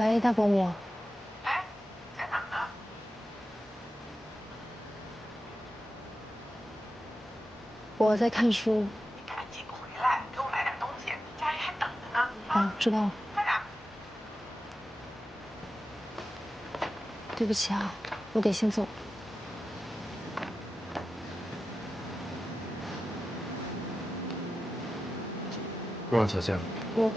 喂，大伯母，哎，在哪呢？我在看书。你赶紧回来，给我买点东西，家里还等着呢。好，知道了。快点。对不起啊，我得先走。路上小心。嗯。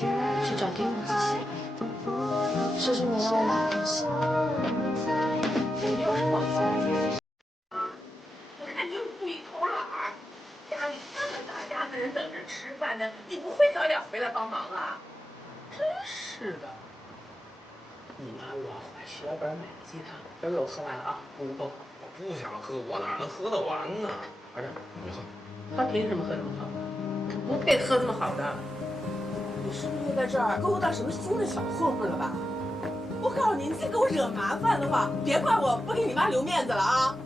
去找电话机器。这是你让我买的东西。有什么好？我看你鬼头懒儿，家里这么大家子人等着吃饭呢，你不会早点回来帮忙啊？真是的。你妈我回去老板买的鸡汤，都给我喝完了啊，不够。我不想喝，我哪能喝得完呢？儿子，你喝。他凭什么喝这么好？不配喝这么好的。你是不是又在这儿勾搭什么新的小混混了吧？我告诉你，你再给我惹麻烦的话，别怪我不给你妈留面子了啊！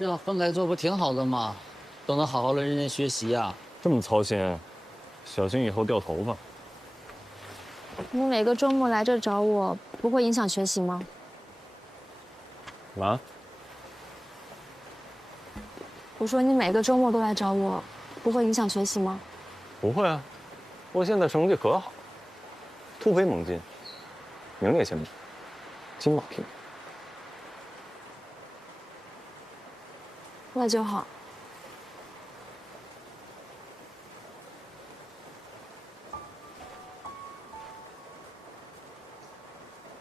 这样分开做不挺好的吗？都能好好的认真学习呀。这么操心，小心以后掉头发。你每个周末来这找我，不会影响学习吗？完。我说你每个周末都来找我，不会影响学习吗？不会啊，我现在成绩可好，突飞猛进，名列前茅，金榜题名。那就好。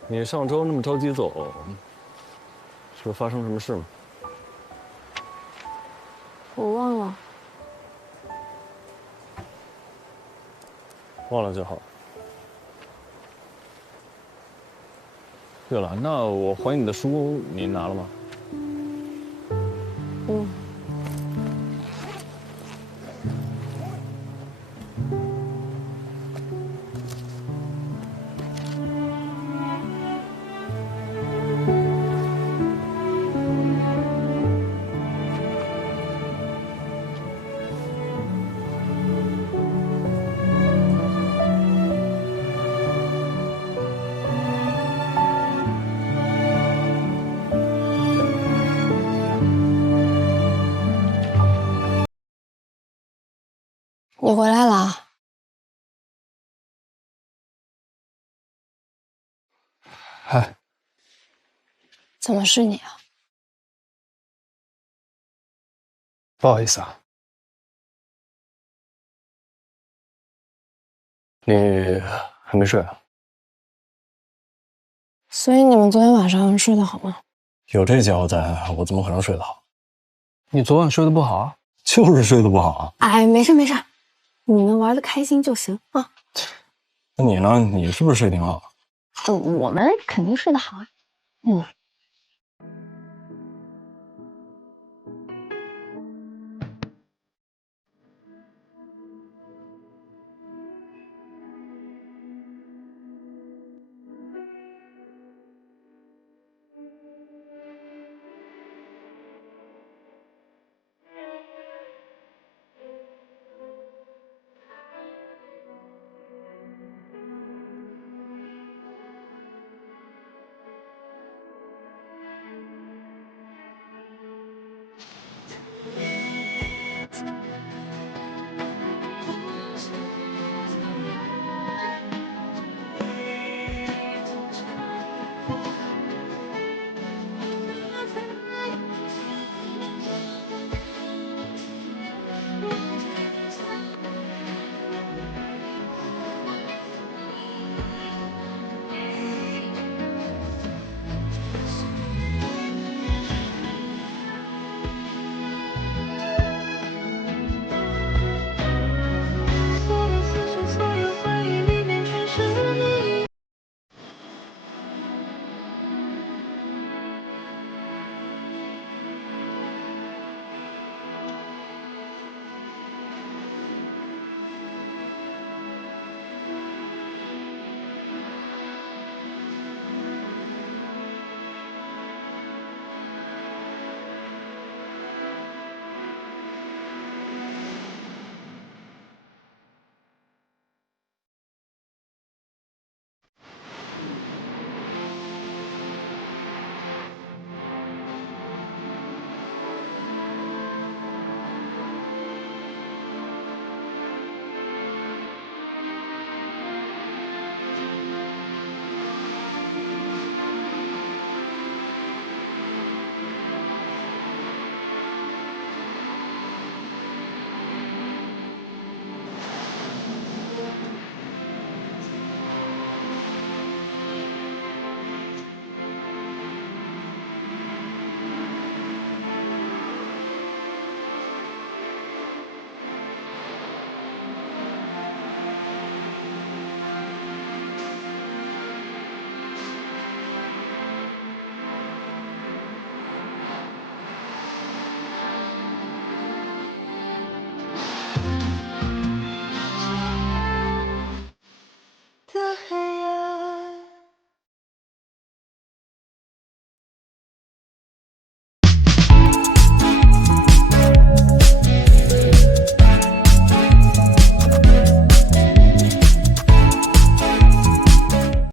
你上周那么着急走，是不是发生什么事吗？我忘了。忘了就好。对了，那我还你的书你拿了吗？嗯。你回来了？嗨，怎么是你啊？不好意思啊。你还没睡啊？所以你们昨天晚上睡得好吗？有这家伙在，我怎么可能睡得好？你昨晚睡得不好啊？就是睡得不好啊。哎，没事没事。你们玩的开心就行啊。那你呢？你是不是睡挺好？嗯，我们肯定睡得好啊。嗯。